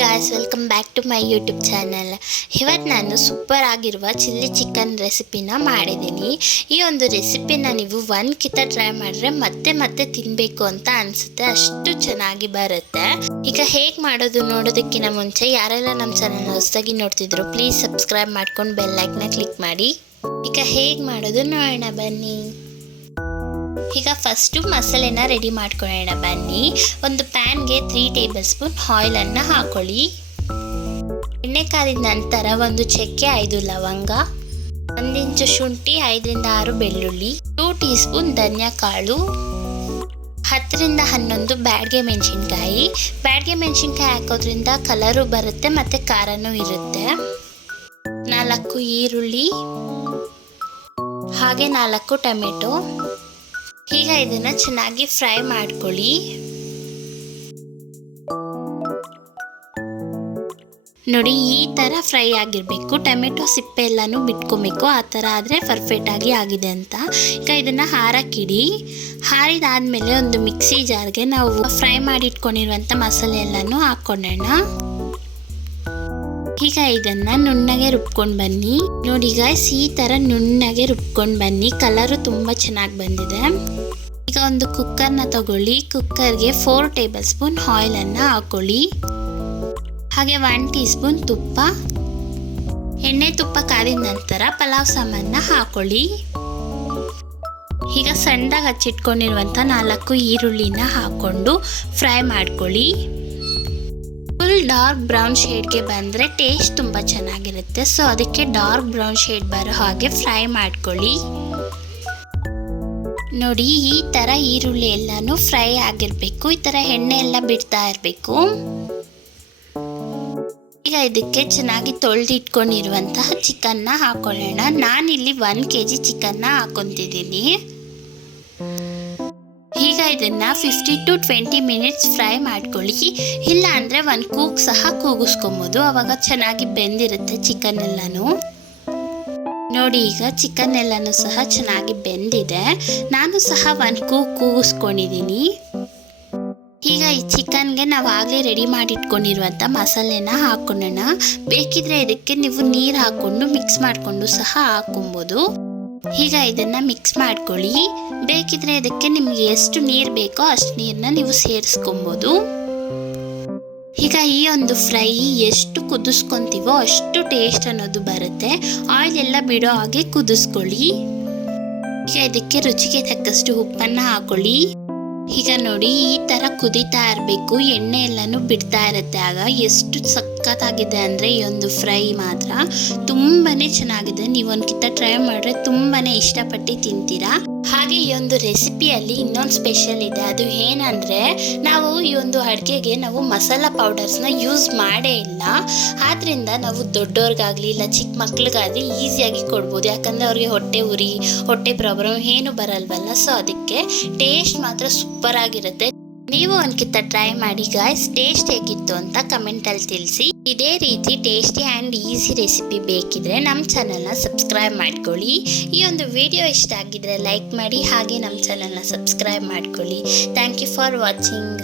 Guys, welcome back to my YouTube channel. ಇವತ್ತು ನಾನು super ಆಗಿರುವ ಚಿಲ್ಲಿ ಚಿಕನ್ ರೆಸಿಪಿನ ಮಾಡಿದ್ದೀನಿ. ಈ ಒಂದು ರೆಸಿಪಿನ ನೀವು ಒಂದ್ಕಿತ ಟ್ರೈ ಮಾಡಿದ್ರೆ ಮತ್ತೆ ಮತ್ತೆ ತಿನ್ನಬೇಕು ಅಂತ ಅನಿಸುತ್ತೆ, ಅಷ್ಟು ಚೆನ್ನಾಗಿ ಬರುತ್ತೆ. ಈಗ ಹೇಗೆ ಮಾಡೋದು ನೋಡೋದಕ್ಕಿಂತ ಮುಂಚೆ ಯಾರೆಲ್ಲ ನಮ್ಮ ಚಾನಲ್ನ ಹೊಸದಾಗಿ ನೋಡ್ತಿದ್ರು ಪ್ಲೀಸ್ ಸಬ್ಸ್ಕ್ರೈಬ್ ಮಾಡ್ಕೊಂಡು ಬೆಲ್ ಐಕನ್ನ ಕ್ಲಿಕ್ ಮಾಡಿ. ಈಗ ಹೇಗೆ ಮಾಡೋದು ನೋಡೋಣ ಬನ್ನಿ. ಈಗ ಫಸ್ಟು ಮಸಾಲೆನ ರೆಡಿ ಮಾಡ್ಕೊಳ್ಳೋಣ ಬನ್ನಿ. ಒಂದು ಪ್ಯಾನ್ಗೆ 3 ಟೇಬಲ್ ಸ್ಪೂನ್ ಆಯಿಲನ್ನು ಹಾಕೊಳ್ಳಿ. ಎಣ್ಣೆ ಕಾದಿದ ನಂತರ ಒಂದು ಚಕ್ಕೆ, 5 ಲವಂಗ, 1 ಇಂಚು ಶುಂಠಿ, 5 ರಿಂದ 6 ಬೆಳ್ಳುಳ್ಳಿ, 2 ಟೀ ಸ್ಪೂನ್ ಧನಿಯಾ ಕಾಳು, 10 ರಿಂದ 11 ಬ್ಯಾಡಗೆ ಮೆಣಸಿನ್ಕಾಯಿ. ಬ್ಯಾಡಗೆ ಮೆಣಸಿನ್ಕಾಯಿ ಹಾಕೋದ್ರಿಂದ ಕಲರು ಬರುತ್ತೆ ಮತ್ತು ಖಾರನೂ ಇರುತ್ತೆ. 4 ಈರುಳ್ಳಿ, ಹಾಗೆ 4 ಟೊಮೆಟೊ. ಈಗ ಇದನ್ನು ಚೆನ್ನಾಗಿ ಫ್ರೈ ಮಾಡ್ಕೊಳ್ಳಿ. ನೋಡಿ, ಈ ಥರ ಫ್ರೈ ಆಗಿರಬೇಕು. ಟೊಮೆಟೊ ಸಿಪ್ಪೆ ಎಲ್ಲನೂ ಬಿಟ್ಕೊಬೇಕು, ಆ ಥರ ಆದರೆ ಪರ್ಫೆಕ್ಟಾಗಿ ಆಗಿದೆ ಅಂತ. ಈಗ ಇದನ್ನು ಹಾರಕ್ಕಿಡಿ. ಹಾರಿದಾದ್ಮೇಲೆ ಒಂದು ಮಿಕ್ಸಿ ಜಾರ್ಗೆ ನಾವು ಫ್ರೈ ಮಾಡಿ ಇಟ್ಕೊಂಡಿರುವಂಥ ಮಸಾಲೆ ಎಲ್ಲನೂ ಹಾಕ್ಕೊಳ್ಳೋಣ. ಈಗ ಇದನ್ನು ನುಣ್ಣಗೆ ರುಬ್ಕೊಂಡು ಬನ್ನಿ. ನೋಡಿ ಗಾಯ್ಸ್, ಈ ಥರ ನುಣ್ಣಗೆ ರುಬ್ಕೊಂಡು ಬನ್ನಿ. ಕಲರು ತುಂಬ ಚೆನ್ನಾಗಿ ಬಂದಿದೆ. ಈಗ ಒಂದು ಕುಕ್ಕರ್ನ ತಗೊಳ್ಳಿ. ಕುಕ್ಕರ್ಗೆ 4 ಟೇಬಲ್ ಸ್ಪೂನ್ ಆಯಿಲನ್ನು ಹಾಕೊಳ್ಳಿ. ಹಾಗೆ 1 ಟೀ ಸ್ಪೂನ್ ತುಪ್ಪ. ಎಣ್ಣೆ ತುಪ್ಪ ಕಾದಿದ ನಂತರ ಪಲಾವ್ ಸಾಮಾನ ಹಾಕೊಳ್ಳಿ. ಈಗ ಸಣ್ಣದಾಗಿ ಹಚ್ಚಿಟ್ಕೊಂಡಿರುವಂಥ 4 ಈರುಳ್ಳಿನ ಹಾಕ್ಕೊಂಡು ಫ್ರೈ ಮಾಡ್ಕೊಳ್ಳಿ. ಫುಲ್ ಡಾರ್ಕ್ ಬ್ರೌನ್ ಶೇಡ್ಗೆ ಬಂದರೆ ಟೇಸ್ಟ್ ತುಂಬ ಚೆನ್ನಾಗಿರುತ್ತೆ. ಸೊ ಅದಕ್ಕೆ ಡಾರ್ಕ್ ಬ್ರೌನ್ ಶೇಡ್ ಬರೋ ಹಾಗೆ ಫ್ರೈ ಮಾಡ್ಕೊಳ್ಳಿ. ನೋಡಿ, ಈ ಥರ ಈರುಳ್ಳಿ ಎಲ್ಲನೂ ಫ್ರೈ ಆಗಿರಬೇಕು. ಈ ಥರ ಎಣ್ಣೆ ಎಲ್ಲ ಬಿಡ್ತಾ ಇರಬೇಕು. ಈಗ ಇದಕ್ಕೆ ಚೆನ್ನಾಗಿ ತೊಳೆದಿಟ್ಕೊಂಡಿರುವಂತಹ ಚಿಕನ್ನ ಹಾಕೊಳ್ಳೋಣ. ನಾನಿಲ್ಲಿ 1 kg ಚಿಕನ್ನ ಹಾಕೊತಿದ್ದೀನಿ. ಈಗ ಇದನ್ನು 15 to 20 ಮಿನಿಟ್ಸ್ ಫ್ರೈ ಮಾಡ್ಕೊಳ್ಳಿ. ಇಲ್ಲ ಅಂದರೆ 1 ಕೂಗ್ ಸಹ ಕೂಗಿಸ್ಕೊಬೋದು, ಆವಾಗ ಚೆನ್ನಾಗಿ ಬೆಂದಿರುತ್ತೆ ಚಿಕನ್ ಎಲ್ಲನೂ. ನೋಡಿ, ಈಗ ಚಿಕನ್ ಎಲ್ಲನೂ ಸಹ ಚೆನ್ನಾಗಿ ಬೆಂದಿದೆ. ನಾನು ಸಹ 1 ಕೂಗ್ ಕೂಗಿಸ್ಕೊಂಡಿದ್ದೀನಿ. ಈಗ ಈ ಚಿಕನ್ಗೆ ನಾವು ಆಗಲೇ ರೆಡಿ ಮಾಡಿ ಇಟ್ಕೊಂಡಿರುವಂಥ ಮಸಾಲೆನ ಹಾಕೊಳ್ಳೋಣ. ಬೇಕಿದ್ರೆ ಇದಕ್ಕೆ ನೀವು ನೀರು ಹಾಕ್ಕೊಂಡು ಮಿಕ್ಸ್ ಮಾಡಿಕೊಂಡು ಸಹ ಹಾಕೊಬೋದು. ಈಗ ಇದನ್ನು ಮಿಕ್ಸ್ ಮಾಡ್ಕೊಳ್ಳಿ. ಬೇಕಿದ್ರೆ ಇದಕ್ಕೆ ನಿಮಗೆ ಎಷ್ಟು ನೀರು ಬೇಕೋ ಅಷ್ಟು ನೀರನ್ನ ನೀವು ಸೇರಿಸ್ಕೊಬೋದು. ಈಗ ಈ ಒಂದು ಫ್ರೈ ಎಷ್ಟು ಕುದಿಸ್ಕೊತೀವೋ ಅಷ್ಟು ಟೇಸ್ಟ್ ಅನ್ನೋದು ಬರುತ್ತೆ. ಆಯಿಲ್ ಎಲ್ಲ ಬಿಡೋ ಹಾಗೆ ಕುದಿಸ್ಕೊಳ್ಳಿ. ಈಗ ಇದಕ್ಕೆ ರುಚಿಗೆ ತಕ್ಕಷ್ಟು ಉಪ್ಪನ್ನು ಹಾಕೊಳ್ಳಿ. ಈಗ ನೋಡಿ, ಈ ಥರ ಕುದೀತಾ ಇರಬೇಕು. ಎಣ್ಣೆ ಎಲ್ಲನೂ ಬಿಡ್ತಾ ಇರುತ್ತೆ. ಆಗ ಎಷ್ಟು ಸಖತ್ತಾಗಿದೆ ಅಂದರೆ ಈ ಒಂದು ಫ್ರೈ ಮಾತ್ರ ತುಂಬಾ ಚೆನ್ನಾಗಿದೆ. ನೀವು ಒಂದ್ಕಿತ ಟ್ರೈ ಮಾಡಿದ್ರೆ ತುಂಬಾ ಇಷ್ಟಪಟ್ಟು ತಿಂತೀರಾ. ಹಾಗೆ ಈ ಒಂದು ರೆಸಿಪಿಯಲ್ಲಿ ಇನ್ನೊಂದು ಸ್ಪೆಷಲ್ ಇದೆ. ಅದು ಏನಂದರೆ, ನಾವು ಈ ಒಂದು ಅಡುಗೆಗೆ ನಾವು ಮಸಾಲ ಪೌಡರ್ಸ್ನ ಯೂಸ್ ಮಾಡೇ ಇಲ್ಲ. ಆದ್ದರಿಂದ ನಾವು ದೊಡ್ಡವ್ರಿಗಾಗಲಿ ಇಲ್ಲ ಚಿಕ್ಕ ಮಕ್ಳಿಗಾಗಲಿ ಈಸಿಯಾಗಿ ಕೊಡ್ಬೋದು. ಯಾಕಂದರೆ ಅವ್ರಿಗೆ ಹೊಟ್ಟೆ ಉರಿ, ಹೊಟ್ಟೆ ಪ್ರಾಬ್ಲಮ್ ಏನು ಬರಲ್ವಲ್ಲ. ಸೊ ಅದಕ್ಕೆ ಟೇಸ್ಟ್ ಮಾತ್ರ ಸೂಪರ್ ಆಗಿರುತ್ತೆ. ನೀವು ಒಂದ್ಕಿತ ಟ್ರೈ ಮಾಡಿ ಗಾಯ್ಸ್. ಟೇಸ್ಟ್ ಹೇಗಿತ್ತು ಅಂತ ಕಮೆಂಟಲ್ಲಿ ತಿಳಿಸಿ. ಇದೇ ರೀತಿ ಟೇಸ್ಟಿ ಆ್ಯಂಡ್ ಈಸಿ ರೆಸಿಪಿ ಬೇಕಿದ್ರೆ ನಮ್ಮ ಚಾನಲ್ನ ಸಬ್ಸ್ಕ್ರೈಬ್ ಮಾಡ್ಕೊಳ್ಳಿ. ಈ ಒಂದು ವಿಡಿಯೋ ಇಷ್ಟ ಆಗಿದ್ರೆ ಲೈಕ್ ಮಾಡಿ, ಹಾಗೆ ನಮ್ಮ ಚಾನಲ್ನ ಸಬ್ಸ್ಕ್ರೈಬ್ ಮಾಡ್ಕೊಳ್ಳಿ. Thank you for watching.